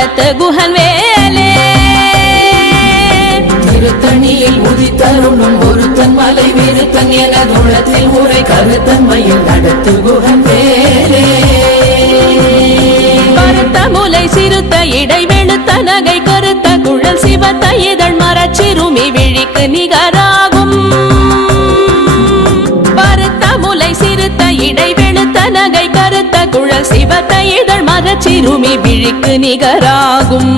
நடத்து குஹன் வேலே திருத்தணியில் உதித்தருளும் ஒருத்தன் மலை விருத்தன் என துளத்தில் உரை கருத்தன்மையில் நடத்து குகன் வேலே கருத்த முலை சிறுத்த இடை வெளுத்த நகை கருத்த குழல் சிவத்த இதழ் மரச்சிறுமி விழிக்கு நிகராகும்.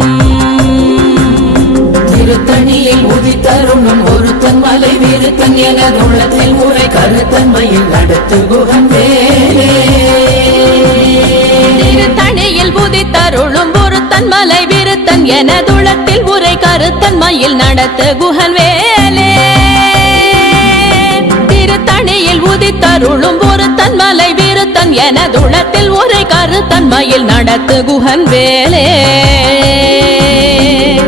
திருத்தணியில் உதித்தருளும் ஒருத்தன் மலை விருத்தன் என துளத்தில் உரை கருத்தன்மையில் நடத்து குகன் வேலே திருத்தணியில் புதித்தருளும் ஒருத்தன் மலை விருத்தன் என துளத்தில் உரை கருத்தன் மயில் நடத்து குஹன் வேலே திருத்தணியில் உதித்தருளும் ஒருத்தன் மலை விருத்தன் என துளத்தில் உரை கருத்தன் மயில் நடத்து குஹன் வேலே.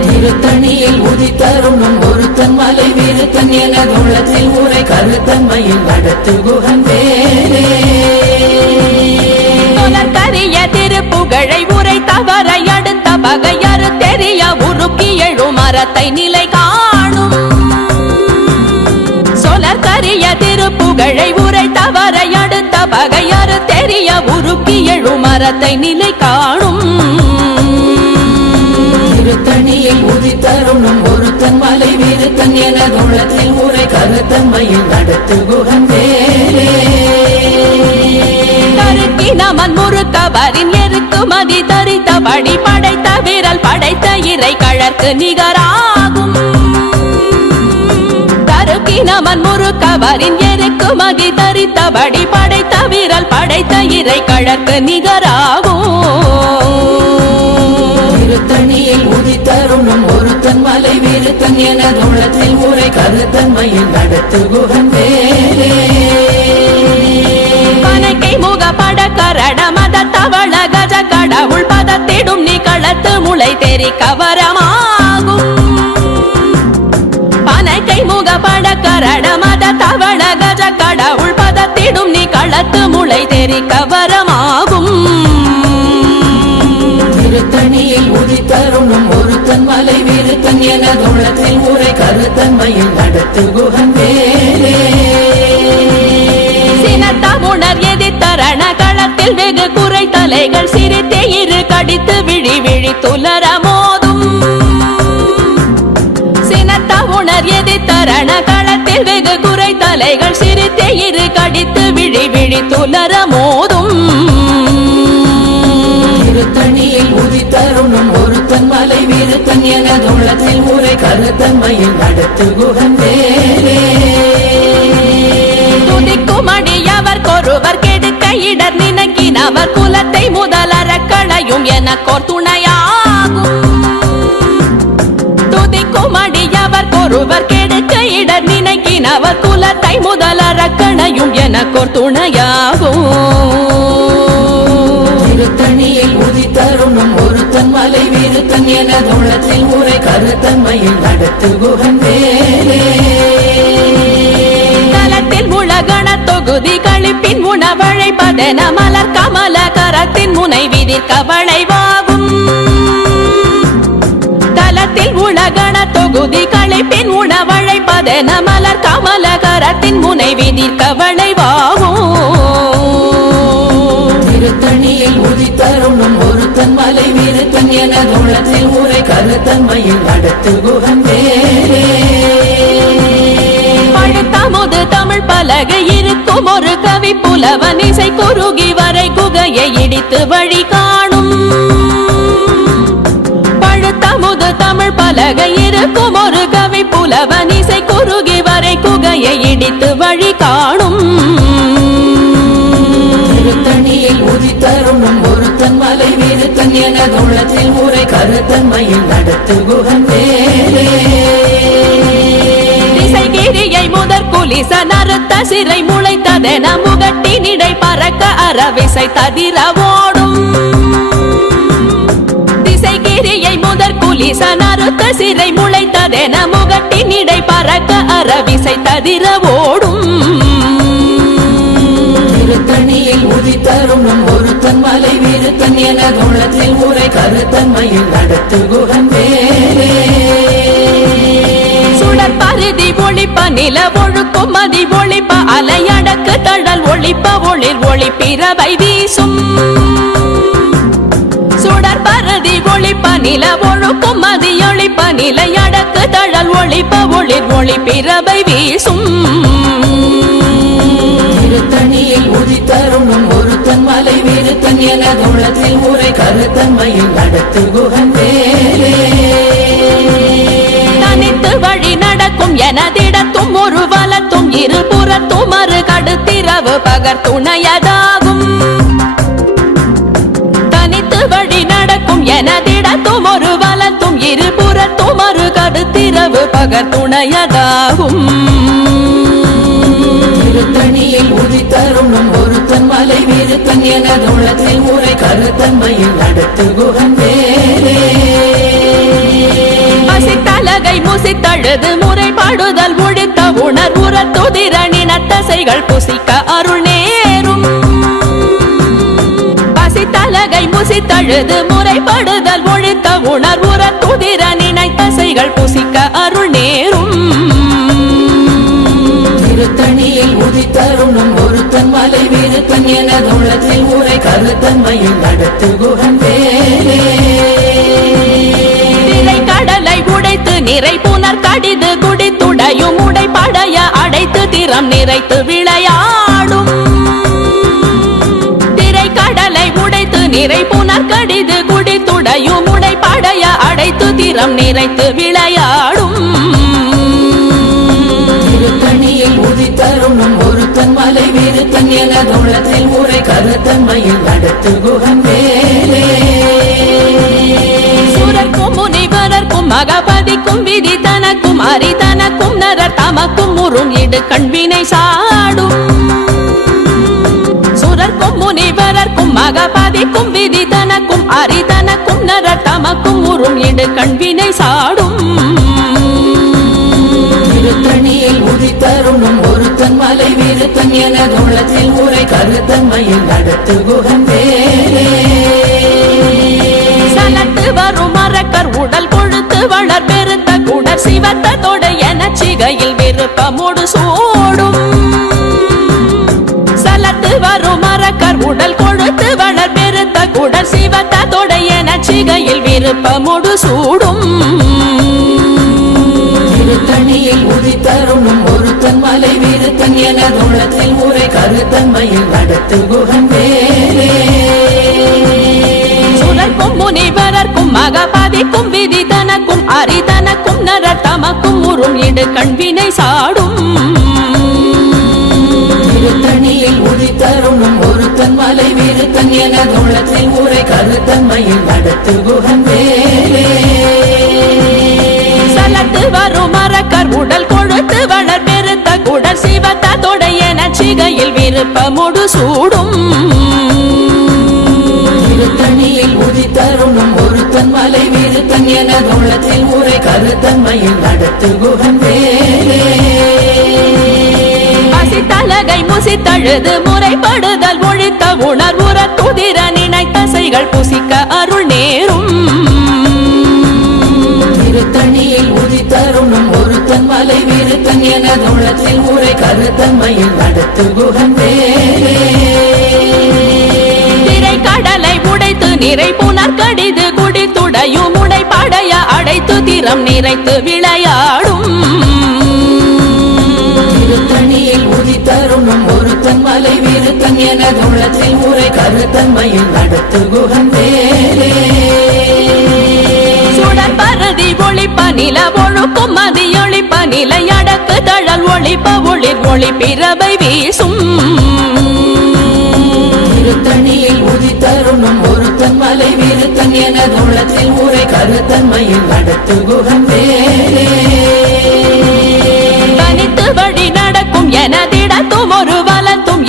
திருத்தணியில் உதித்தருளும் ஒருத்தன் மலை விருத்தன் என துளத்தில் உரை கருத்தன்மையில் நடத்து குகன் வேலே. கரிய திருப்புகழை உரை தவறை அடுத்த பகையறு தெரிய உருக்கி எழும் மரத்தை நிலை காணும். சொலற்கரிய திருப்புகழை உரை தவறை அடுத்த பகையறு தெரிய உருக்கி எழும் மரத்தை நிலை காணும். திருத்தணியில் உதித்தருளும் ஒருத்தன் மலை விருத்தன் என துளத்தில் உரை கருத்தன்மையில் நடத்து கருக்கி நமன் முறுக்கவரின் எருக்கு மதி தரித்தபடி படைத்த விரல் படைத்த இறை கழற்கு நிகராகும் நமன் முறுக்கவரின் எருக்கு மதி தரித்தபடி படைத்த விரல் படைத்த இறை கழற்கு நிகராகும். திருத்தணியில் உதித்தருளும் ஒருத்தன் மலை விருத்தன் என துளத்தில் உரை கருத்தன்மையில் நடத்து குகன் வேலே பனக்கை முக பட கரட மத தவள கஜ கடவுள் பதத்திடும் நீ களத்து முளை தெரி கவரமாகும் பட கரட மத தவள கஜ கடவுள் பதத்திடும் நீ களத்து முளை தெரி கவரமாகும் திருத்தணியில் உதித்தருளும் ஒருத்தன் மலை விருத்தன் என துளத்தில் உரை கருத்தன்மையில் நடத்து குகன் வேலே சினத்த உணர் எதிர்த்தரண களத்தில் வெகு குறை தலைகள் சிரித்தே இரு கடித்து விழி விழி துலர குறை தலைகள் சிரித்தே இரு கடித்து விழி விழி துலர மோதும். திருத்தணியில் உதித்தருளும் ஒருத்தன் மலை விருத்தன் என துளத்தில் உரை கருத்தன்மையில் நடத்து வேலே துதிக்கும் அடியவர் கொருவர் கெடுக்க இடர் நினைக்கினவர் குலத்தை முதலற களையும் எனக்கோர் துணையாகும். துதிக்கும் அடியவர் கொருவர் கெடுக்க இடர் நினைக்கினவர் குலத்தை முதலற களையும் எனக்கோர் துணையாகும் திருத்தணியில் உதித்தருளும் ஒருத்தன் மலை விருத்தன் என துளத்தில் உரை கருத்தன்மையில் நடத்து குகன் தலத்தில் உலகண தொகுதி கழிப்பின் உணவழைப்பதென மலர் கமல கரத்தின் முனை விதிர்க்க வளைவாகும். தலத்தில் உலகண தொகுதி கழிப்பின் உணவழைப்பதென மலர் கமல கரத்தின் முனை விதிர்க்க வளைவாகும் திருத்தணியில் உதித்தருளும் ஒருத்தன் மலை விருத்தன் என துளத்தில் உரை கருத்தன்மையில் நடத்து குகன் பழுத்தமுது தமிழ் பலகை இருக்கும் ஒரு கவி புலவன் இசை குறுகி வரை குகையை இடித்து வழி காணும். பழுத்தமுது தமிழ் பலகை இருக்கும் ஒரு கவி புலவன் இசை குறுகி வரை குகையை இடித்து வழி காணும். திருத்தணியில் உதித்தருளும் ஒருத்தன் மலை விருத்தன் என துளத்தில் உரை கருத்தன்மையில் நடத்து குகன் திசைகிரியை முதற் குலிச நறுத்த சிறை முளைத்ததென முகட்டினிடை பறக்க அறவிசை ததிர ஓடும் குலிச நறுத்த சிறை முளைத்ததென முகட்டினிடை பறக்க அறவிசை ததிர ஓடும் திருத்தணியில் உதித்தருளும் ஒருத்தன் மலை விருத்தன் எனதுள்ளத்தில் உரை கருத்தன்மையில் நடத்து குகன் வேலே சுடர் பருதி ஒளிப்ப நில ஒழுக்கும் மதி ஒளிப்ப அலையடக்கு தழல் ஒளிப்ப ஒளிர் ஒளி பிறவை வீசும். சுடர் பருதி ஒளிப்ப நில ஒழுக்கும் மதி ஒளிப்ப நிலையடக்கு தழல் ஒளிப்ப ஒளிர் ஒளி பிறவை வீசும். திருத்தணியில் உதித்தருணும் ஒருத்தன் மலை விருத்தன் எனதுள்ளத்தில் உரை கருத்தன்மையில் நடத்து குகன் வேலே தனித்து வழி நடக்கும் எனதிடத்தும் ஒரு வலத்தும் இருபுறத்தும் மறு கடுத்திரவு பகர் துணையதாகும் தனித்து வழி நடக்கும் ஒரு வலத்தும் இருபுறத்தும் மறு கடுத்திரவு பகர் துணையதாகும். திருத்தணியில் உதித்தருணும் ஒருத்தன் மலை விருத்தன் எனதுள்ளத்தில் உரை கருத்தன்மையில் நடத்து குகன் வேலே பசித்தலகை முசித்தழுது முறைப்பாடுதல் ஒழித்த உணர்வுற துதிரணின தசைகள் புசிக்க அருள் நேரும். பசித்தலகை முசித்தழுது முறைப்படுதல் ஒழித்த உணர்வுற நினைத்தசைகள் புசிக்க அருள் நேரும். திருத்தணியில் உதித்தருணும் ஒருத்தன் மலை விருத்தன் எனதுள்ளத்தில் உரை கருத்தன்மையில் நடத்து குகன் வேலே கடலை உடைத்து நிறை புனர் கடிது குடித்துடையும் உடைப்படைய அடைத்து திறம் நிறைத்து விளையாடும் நிறை புனர் கடிது குடித்துடையும் உடைப்படைய அடைத்து திறம் நிறைத்து விளையாடும். திருத்தணியில் உதித்தருணும் ஒருத்தன் மலை விருத்தன் எனதுள்ளத்தில் உரை கருத்தன்மையில் நடத்து குகன் வேலே சுரர்க்கும் முனிவரர்க்கும் மகபதிக்கும் விதி தனக்கும் அரி தனக்கும் நரர் தமக்கும் உறும் இடு கண்வினை சாடும். சுரர்க்கும் முனிவரர்க்கும் மகபதிக்கும் விதி தனக்கும் அரி தனக்கும் நரர் தமக்கும் உறும் இடு கண்வினை சாடும். திருத்தணியில் உதித்தருணும் ஒருத்தன் மலை விருத்தன் எனதுள்ளத்தில் உரை கருத்தன்மையில் நடத்து குகன் வேலே சலத்து வரும் மரக்கர் உடல் கொழுத்து வளர் பெருத்த குடர் சிவத்த தொடை எனச் சிகையில் விருப்பமோடு சூடும் குடர் சிவத்த தொடை எனச் சிகையில் விருப்பமோடு சூடும். திருத்தணியில் உதித்தருணும் ஒருத்தன் மலை விருத்தன் எனதுள்ளத்தில் உரை கருத்தன்மையில் நடத்து குகன் வேலே சுரர்க்கும் முனிவரர்க்கும் மகபதிக்கும் விதி தனக்கும் அரி தனக்கும் நரர் தமக்கும் உறும் இடு கண்வினை சாடும். ஒருத்தன் மலை விருத்தன் எனதுள்ளத்தில் உரை கருத்தன்மையில் நடத்து குகன் வேலே சலத்து வரும் மரக்கர் உடல் கொழுத்து வளர் பெருத்த குடர் சிவத்த தொடையன சிகையில் விருப்பமுடு சூடும். திருத்தணியில் உதித்தருணும் ஒருத்தன் மலை விருத்தன் எனதுள்ளத்தில் உரை கருத்தன்மையில் நடத்து குகன் வேலே பசித்தலகை முசித்தழுது முறைப்படுதல் நினைத்தசைகள் புசிக்க அருள் நேரும். திருத்தணியில் உதித்தருணும் ஒருத்தன் மலை விருத்தன் எனதுள்ளத்தில் உரை கருத்தன்மையில் நடத்து வேலே திரை கடலை உடைத்து நிறை புனர் கடிது குடித்துடையும் உடைப்படைய அடைத்து திறம் நிறைத்து விளையாடும். திருத்தணியில் உதித்தருணும் மலை விருத்தன் எனதுள்ளத்தில் உரை கருத்தன்மையில் நடத்து குகன் வேலே சுடர் பருதி ஒளிப்ப நில ஒழுக்கும் மதி ஒளிப்ப நிலையடக்கு தழல் ஒளிப்ப ஒளிர் ஒளி பிறவை வீசும். திருத்தணியில் உதித்தருணும் ஒருத்தன் மலை விருத்தன் எனதுள்ளத்தில் உரை கருத்தன்மையில் நடத்து குகன் வேலே தனித்து வழி நடக்கும் எனதிடத்தும் ஒரு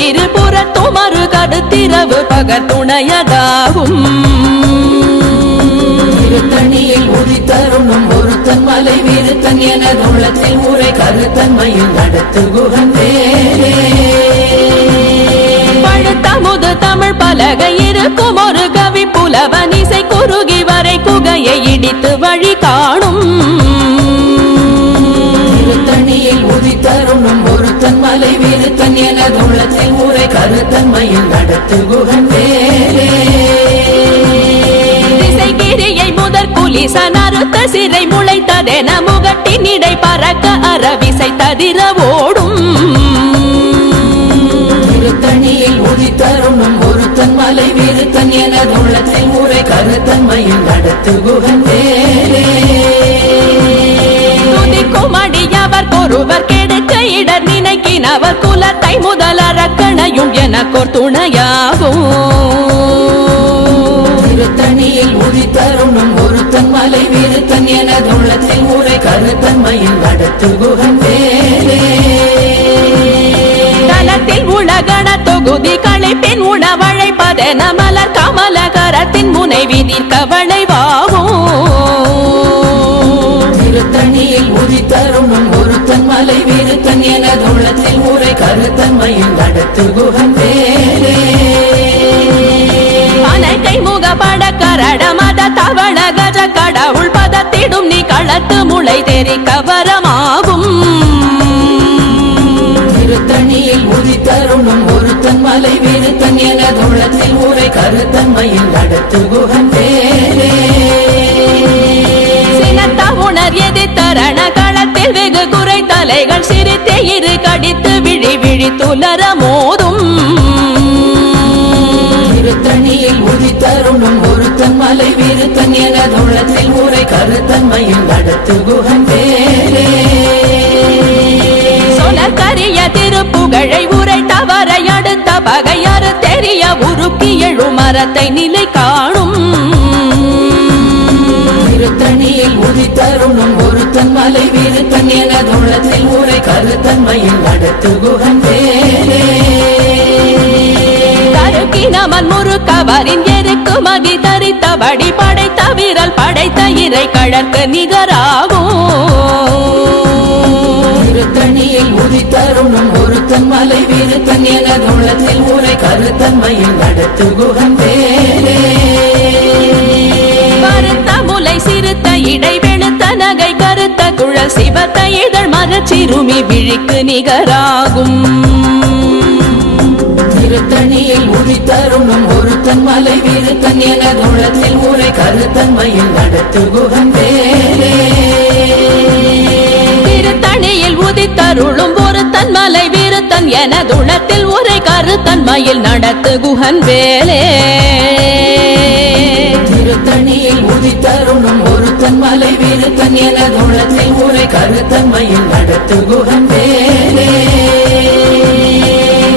இருபுறத்தும் மறு கடுத்திரவு பகர் துணையதாகும். திருத்தணியில் உதித்தருணும் ஒருத்தன் மலை விருத்தன் எனதுள்ளத்தில் உரை கருத்தன்மையில் நடத்து குகன் வேலே பழுத்த திகழமுது தமிழ் பலகை இருக்கும் ஒரு கவி புலவன் இசை குறுகி வரை குகையை இடித்து வழி காணும். திருத்தணியில் உதித்தருணும் ஒருத்தன் மலை விருத்தன் எனது உள்ளத்தில் உரை கருத்தன்மையில் நடத்து குகன் வேலே திசைகிரியை முதற் புலிசன் அறுத்த சிறை முளைத்ததென முகட்டின் இடை பறக்க அறவிசை ததிர ஓடும். திருத்தணியில் உதித்தருணும் ஒருத்தன் மலை விருத்தன் எனது உள்ளத்தில் உரை கருத்தன்மையில் நடத்து குகன் வேலே துதிக்கும் அடியவர் ஒருவர் நினைக்கினவர் குலத்தை முதல் அரக்கணையும் எனக்கோர் துணையாகும் திருத்தணியில் உதித்தருணும் ஒருத்தன் மலை விருத்தன் எனது உள்ளத்தில் உரை கருத்தன்மையில் நடத்து குகன் வேலே தலத்தில் உலகண தொகுதி களைப்பின் உணவழைப்பதென மலர் கமலகரத்தின் முனை விதிர்க்க விருத்தன் எனது உள்ளத்தில் உரை கருத்தன்மையில் நடத்து குகன் வேலே அனைக்கை முகப்பட கரட மத தவள கஜ கடவுள் பதத்திடும் நீ களத்து முளை தெரிக்க வரமாகும் திருத்தணியில் உதித்தருணும் ஒருத்தன் மலை விருத்தன் எனது உள்ளத்தில் உரை கருத்தன்மையில் நடத்து குகன் வேலே தலைகள் சிரித்தே இரு கடித்து விழி விழி துலர மோதும். திருத்தணியில் உதித்தருணும் ஒருத்தன் மலை விருத்தன் எனது உள்ளத்தில் உரை கருத்தன்மையில் நடத்து குகன் வேலே சொலக்கரிய திருப்புகழை உரை தவறை அடுத்த பகையாறு தெரிய உருக்கி எழு மரத்தை நிலை காணும். திருத்தணியில் உதித்தருணும் ஒருத்தன் மலை விருத்தன் எனது உள்ளத்தில் உரை கருத்தன்மையில் நடத்து குகன் தருக்கினமன் முறுக்கவரின் எருக்கு மதி தரித்தபடி படைத்த வீரல் படைத்த இறை கழற்கு நிகராகும். திருத்தணியில் உதித்தருணும் ஒருத்தன் மலை விருத்தன் எனது உள்ளத்தில் உரை கருத்தன்மையில் நடத்து குகன் வேலே முலை சிறுத்த இடை வெளுத்த நகை கருத்த குழல் சிவத்த இதழ் மரச்சிறுமி விழிக்கு நிகராகும். திருத்தணியில் உதித்தருணும் ஒருத்தன் மலை விருத்தன் எனது உள்ளத்தில் உரை கருத்தன்மையில் நடத்து குகன் வேலே திருத்தணியில் உதித்தருளும் ஒரு தன்மலை வீரத்தன் எனதுளத்தில் உரை கருத்தன்மையில் நடத்து குஹன் வேலே உதித்தருணும் ஒருத்தன் மலை விருத்தன் எனது உள்ளத்தில் உரை கருத்தன்மையில் நடத்து குகன் வேலே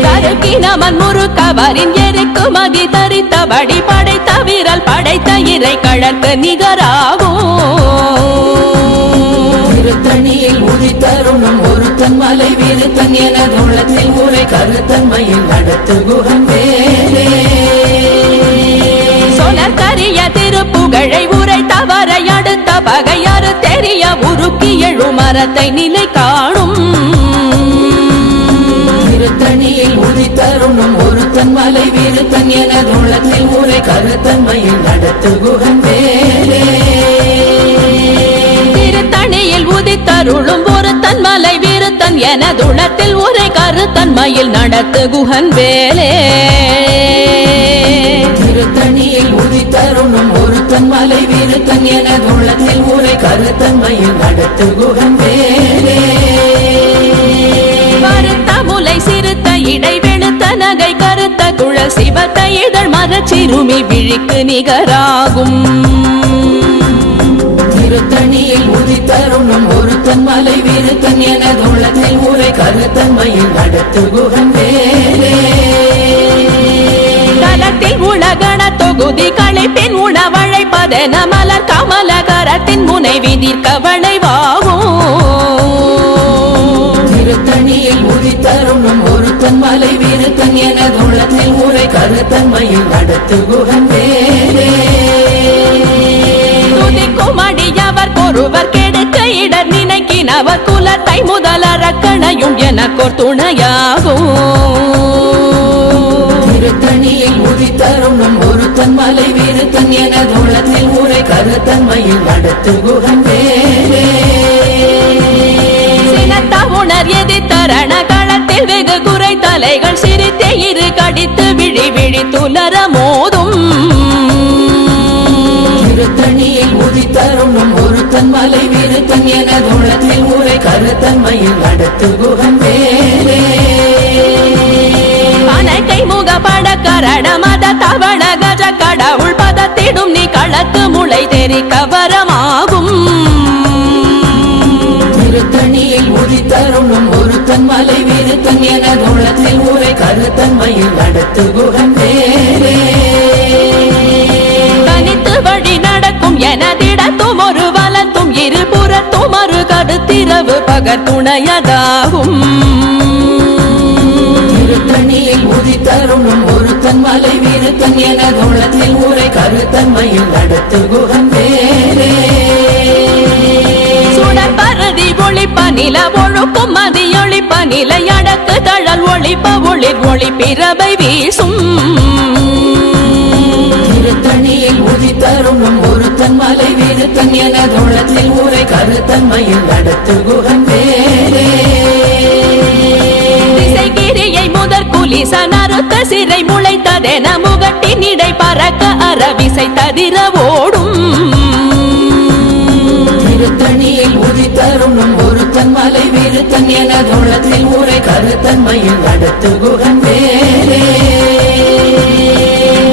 கருக்கினமன் முறுக்கவரின் எருக்கு மதி தரித்தபடி படைத்த வீரல் படைத்த இறை கழற்கு நிகராகும். திருத்தணியில் உதித்தருணும் ஒருத்தன் மலை விருத்தன் எனது உள்ளத்தில் உரை கருத்தன்மையில் நடத்து வேலே பகையாறு தெரிய உருக்கி எழு மரத்தை நிலை காணும் திருத்தணியில் உதித்தருணும் ஒருத்தன் மலை விருத்தன் எனது உள்ளத்தில் உரை கருத்தன்மையில் நடத்து குகன் வேலே திருத்தணியில் உதித்தருளும் ஒரு தன்மலை வீருத்தன் எனதுளத்தில் உரை கருத்தன்மையில் நடத்து குஹன் வேலே திருத்தணியில் உதித்தருணும் ஒருத்தன் மலை விருத்தன் எனது உள்ளத்தில் உரை கருத்தன்மையில் நடத்து குகன் வேலே கருத்த முலை சிறுத்த இடை வெளுத்த நகை கருத்த குழல் சிவத்த இதழ் மரச்சிறுமி விழிக்கு நிகராகும். திருத்தணியில் உதித்தருணும் ஒருத்தன் மலை விருத்தன் எனது உள்ளத்தில் உரை கருத்தன்மையில் நடத்து குகன் வேலே உலகண தொகுதி களைப்பின் உணவழைப்பதென மலர் கமலகரத்தின் முனை விதிர்க்க வளைவாகும் திருத்தணியில் உதித்தருணும் ஒருத்தன் மலை விருத்தன் எனது உள்ளத்தில் உரை கருத்தன்மையில் நடத்து குகன் வேலே அடியவர் ஒருவர் கெடுக்க இடர் நினைக்கினவர் குலத்தை முதல் அரக்கணையும் எனக்கோர் துணையாகும். திருத்தணியில் உதித்தருணும் ஒருத்தன் மலை வீருத்தன் என தோளத்தில் ஊரை கருத்தன்மையில் நடத்து குகன் உணர் எதிர்த்தரண களத்தில் வெகு குறை தலைகள் சிரித்தே இரு கடித்து விழி விழி துலர மோதும். திருத்தணியில் உதித்தருணும் ஒருத்தன் மலை வீருத்தன் என தோளத்தில் ஊரை கருத்தன்மையில் நடத்து குகன் வேலே முகப்பட கரண மத தவண கஜ கடவுள் பதத்திடும் நீ களத்து முளை தெரி கவரமாகும். திருத்தணியில் உதித்தருணும் ஒருத்தன் மலை வீருத்தன் என தோளத்தில் ஊரை கருத்தன்மையில் நடத்து வேலே தனித்து வழி நடக்கும் எனதிடத்தும் ஒரு வலத்தும் இருபுறத்தும் ஒரு கருத்திரவு பகர் திருத்தணியில் உதித்தருணும் ஒருத்தன் மலை வீருத்தன் என தோளத்தில் ஊரை கருத்தன்மையில் நடத்து குகன் வேலே சுடர் பரதி ஒளிப்ப நில ஒழுக்கும் மதியொளிப்ப நிலை அடக்கு தழல் ஒளிப்ப ஒளிர் ஒளி பிறவை வீசும். திருத்தணியில் உதித்தருணும் ஒருத்தன் மலை வீருத்தன் என தோளத்தில் ஊரை கருத்தன்மையில் நடத்து குகன் வேலே நறுத்த சிறை முளைத்ததென முகட்டின் இடை பறக்க அறவிசை ததிர ஓடும் திருத்தணியில் உதித்தருணும் ஒருத்தன் மலை வீருத்தன் என தோளத்தில் ஊரை கருத்தன்மையில் நடத்து குகன் வேலே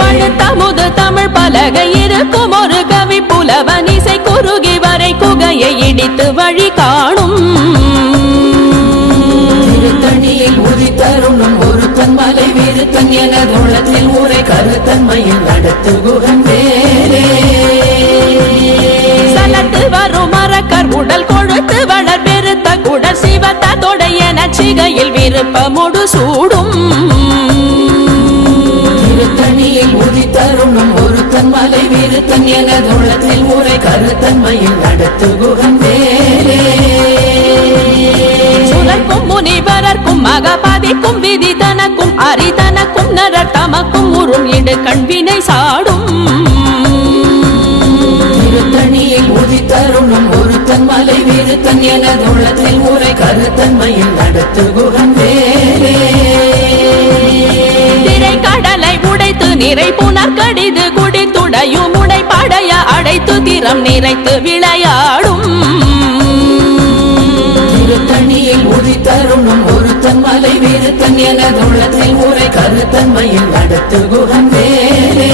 பழுத்தமுது தமிழ் பலகை இருக்கும் ஒரு கவி புலவன் இசை குறுகி வரை குகையை இடித்து வழி காணும் வீருத்தன் என தோளத்தில் ஊரை கருத்தன்மையில் நடத்து வேலே சலத்து வரும் மரக்கர் உடல் கொழுத்து வளர் பெருத்த குடல் சிவத்த தொடைய நச்சிகையில் விருப்பமுடு சூடும். திருத்தணியில் உதித்தருணும் ஒருத்தன் மலை வீருத்தன் என தோளத்தில் ஊரை கருத்தன்மையில் நடத்து சுரர்க்கும் முனிவரர்க்கும் மகபாதிக்கும் விதி தனக்கும் அரிதனக்கும் நரர் தமக்கும் உறும் இடு கண்வினை சாடும். திருத்தணியில் உதித்தருணும் ஒருத்தன் மலை வீருத்தன் என தோளத்தில் ஊரை கருத்தன்மையில் நடத்து குகன் வேலே திரை கடலை உடைத்து நிறை புனர் கடிது குடித்துடையும் உடை படைய அடைத்து திறம் நிறைத்து விளையாடும் திருத்தணியில் உதித்தருணும் ஒருத்தன் மலை வீருத்தன் என தோளத்தில் ஊரை கருத்தன்மையில் நடத்து குகன் வேலே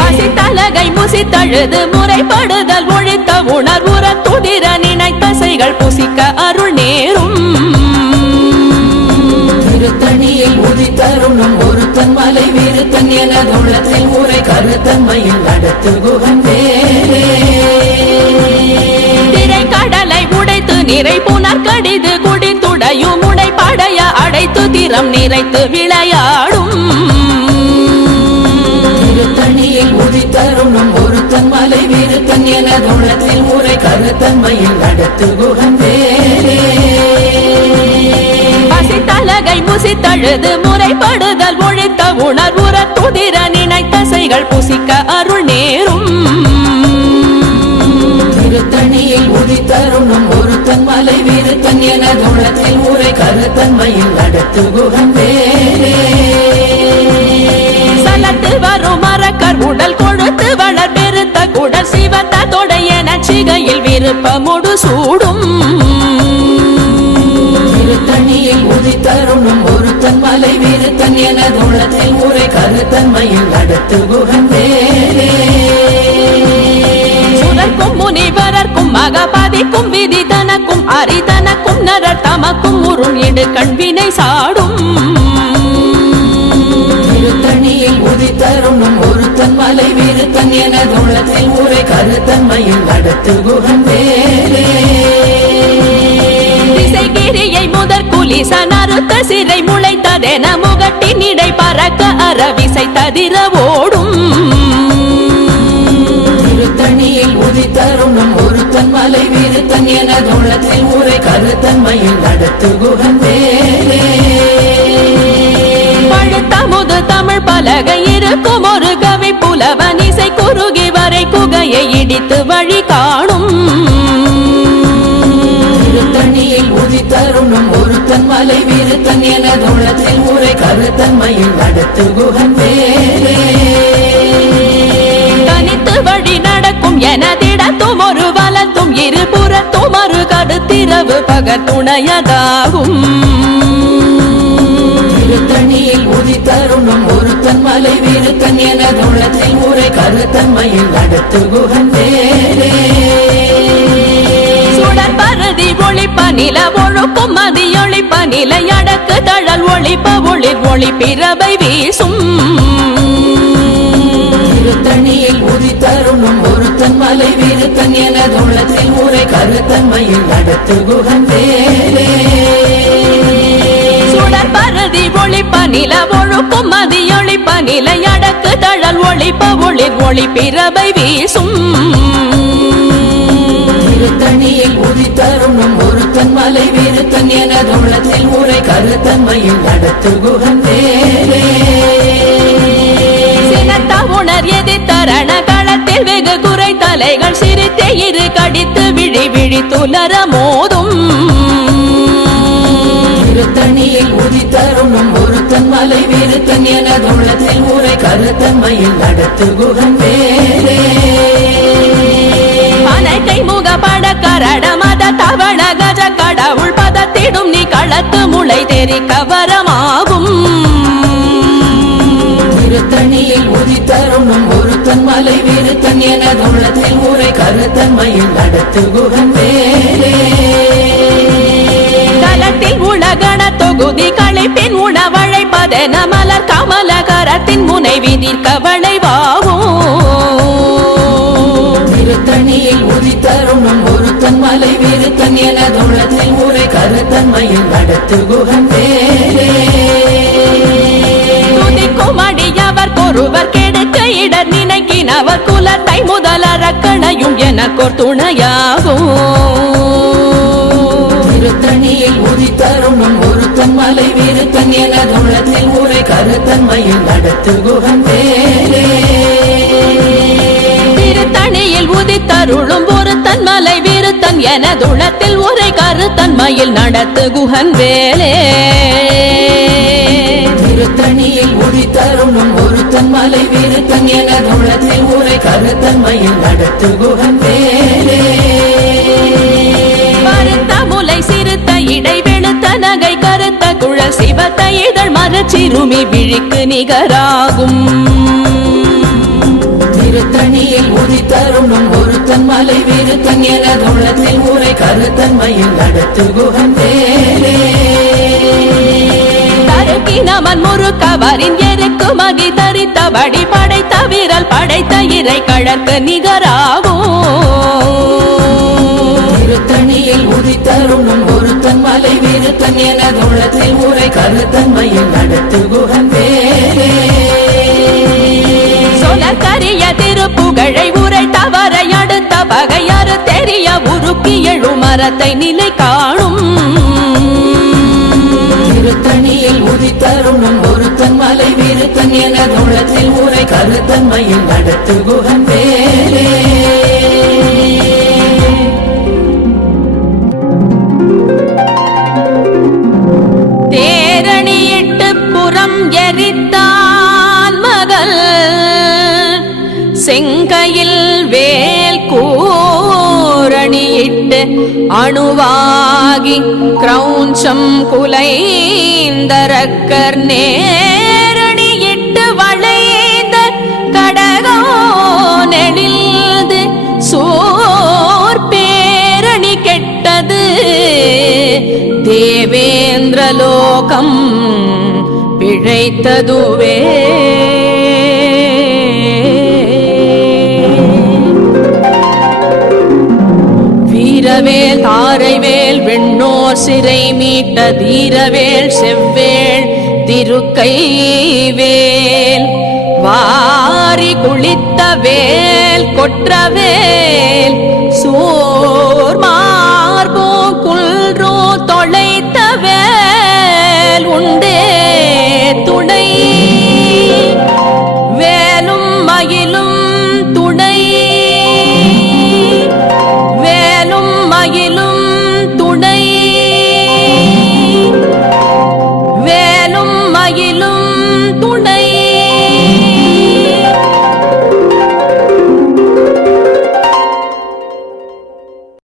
பசித்தலகை முசித்தழுது முறைப்படுதல் ஒழித்த உணர்வுற துதிர நினைத்தசைகள் புசிக்க அருள் நேரும். திருத்தணியில் உதித்தருணும் ஒருத்தன் மலை வீருத்தன் என தோளத்தில் ஊரை கருத்தன்மையில் நடத்து குகன் வேலே நிறை புனர் கடிது குடித்துடையும் உடை படைய அடைத்து திறம் நிறைத்து விளையாடும். திருத்தணியில் உதித்தருணும் ஒருத்தன் மலை வீருத்தன் என ஊரை கருத்தன்மையில் நடத்து பசித்தலகை முசித்தழுது முறைப்படுதல் ஒழித்த உணர்வுற துதிர நினைத்தசைகள் புசிக்க அருள் நேரும். திருத்தணியில் உதித்தருணும் வீருத்தன் என தோளத்தில் ஊரை கருத்தன்மையில் நடத்து குகன் வேலே சலத்து வரும் மரக்கர் உடல் கொழுத்து வளர் பெருத்த குடல் சிவத்த தொடைய நச்சிகையில் விருப்பமுடு சூடும். திருத்தணியில் உதித்தருணும் ஒருத்தன் மலை வீருத்தன் என தோளத்தில் ஊரை கருத்தன்மையில் நடத்து குகன் வேலே முனிவரர்க்கும் மகபாதிக்கும் விதி தனக்கும் அரிதனக்கும் நரர் தமக்கும் உறும் இடு கண்வினை சாடும். திருத்தணியில் உதித்தருணும் ஒருத்தன் மலை வீருத்தன் என தோளத்தில் ஊரை கருத்தன்மையில் நடத்து வேலே திசைகிரியை முதற் குலிச நறுத்த சிறை முளைத்ததென முகட்டின் இடை பறக்க அறவிசை ததிர ஓடும். திருத்தணியில் உதித்தருணும் ஒருத்தன் மலை வீருத்தன் என தோளத்தில் ஊரை கருத்தன்மையில் நடத்து குகன் வேலே பலகை இருக்கும் ஒரு கவி புலவன் இசை குறுகி வரை குகையை இடித்து வழி காணும். திருத்தணியில் உதித்தருணும் ஒருத்தன் மலை விருத்தன் எனதுள்ளத்தில் உரை கருத்தன்மையில் நடத்து குகன் வேலே வழி நடக்கும் எனதிடத்தும் ஒரு வலத்தும் இருபுறத்தும் ஒரு கடுத்திரவு பகத்துணையதாகும் திருத்தணியில் உதித்தருணும் ஒருத்தன் மலை விருத்தன் எனதுள்ளத்தில் உரை கருத்தன்மையில் வேலே சுடர் பரதி ஒளிப்ப நில ஒழுக்கும் மதி ஒளிப்ப நிலை அடக்கு தழல் ஒளிப்ப ஒளிர் ஒளி பிறவை வீசும். உதித்தருணும் ஒருத்தன் மலை விருத்தன் எனதுள்ளத்தில் உரை கருத்தன்மையில் நடத்து குகன் வேலே சுடர் பரதி ஒளிப்ப நில ஒழுக்கும் மதி ஒளிப்ப நிலை அடக்கு தழல் ஒளிப்ப ஒளிர் ஒளி பிறவை வீசும். திருத்தணியில் உதித்தருணும் ஒருத்தன் மலை விருத்தன் எனதுள்ளத்தில் உரை கருத்தன்மையில் நடத்து குகன் உணர் எதிர்த்தரண களத்தில் வெகு குறை தலைகள் சிரித்தே இரு கடித்து விழி விழி துலர மோதும். திருத்தணியில் உதித்தருணும் ஒருத்தன் மலை விருத்தன் எனதுள்ளத்தில் உரை கருத்தன்மையில் நடத்து குகன் வேலே அனைக்கை முகப்பட கரட மத தவண கஜ கடவுள் பதத்திடும் நீ களத்து முளை தெரி கவரமாகும். திருத்தணியில் உதித்தருணும் ஒருத்தன் மலை விருத்தன் எனதுள்ளத்தில் உரை கருத்தன்மையில் நடத்து குகன் வேலே உலகண தொகுதி களைப்பின் உணவழைப்பதென மலர் கமல கரத்தின் முனை விதிர் கவளைவாகும் திருத்தணியில் உதித்தருணும் ஒருத்தன் மலை விருத்தன் எனதுள்ளத்தில் உரை கருத்தன்மையில் நடத்து குகன் வேலே துதிக்கும் அடியவர் கொருவர் கெடுக்க இடர் நினைக்கினவர் குலத்தை முதலறக்கணையும் எனக்கோர் துணையாகும் திருத்தணியில் உதித்தருணும் ஒருத்தன் மலை விருத்தன் எனதுள்ளத்தில் உரை கருத்தன்மையில் நடத்து குகன் வேலே திருத்தணியில் உதித்தருளும் ஒருத்தன் மலை விருத்தன் எனதுளத்தில் உரை கருத்தன்மையில் நடத்து குஹன் வேலே திருத்தணியில் உதித்தருணும் ஒருத்தன் மலை விருத்தன் எனதுள்ளத்தில் உரை கருத்தன்மையில் நடத்து குகன் வேலே மறுத்த முலை சிறுத்த இடை வெளுத்த நகை கருத்த குழல் சிவத்த இதழ் மரச்சிறுமி விழிக்கு நிகராகும். திருத்தணியில் உதித்தருணும் ஒருத்தன் மலை விருத்தன் எனதுள்ளத்தில் உரை கருத்தன்மையில் நடத்து குகன் வேலே தருக்கினவன் முறுக்கவரின் எருக்கு மகி தரித்தபடி படைத்த விரல் படைத்த இறை கழற்கு நிகராகும். திருத்தணியில் உதித்தருணும் ஒருத்தன் மலை விருத்தன் எனதுள்ளத்தில் உரை கருத்தன்மையில் நடத்து குகன் வேலே சொலக்கரிய திருப்புகழை உரை தவறை அடுத்த பகையறு தெரிய உருக்கி எழும் மரத்தை நிலை காணும். திருத்தணியில் உதித்தருணும் ஒருத்தன் மலை விருத்தன் எனதுள்ளத்தில் ஊரை கருத்தன்மையில் நடத்து குகன் வேலே தேரணியிட்டு புறம் எரித்தான் மகள். செங்கையில் அணுவாகி கிரௌஞ்சம் குலைந்தரக்கர் நேரணியிட்டு வளைந்த கடகோ நெடில்து சோர் கெட்டது. தேவேந்திரலோகம் பிழைத்ததுவே. வீரவேல் வெண்ணோர் சிறை மீட்ட தீரவேல் செவ்வேள் திருக்கைவேல். வாரி குளித்த வேல் கொற்றவேல் சூ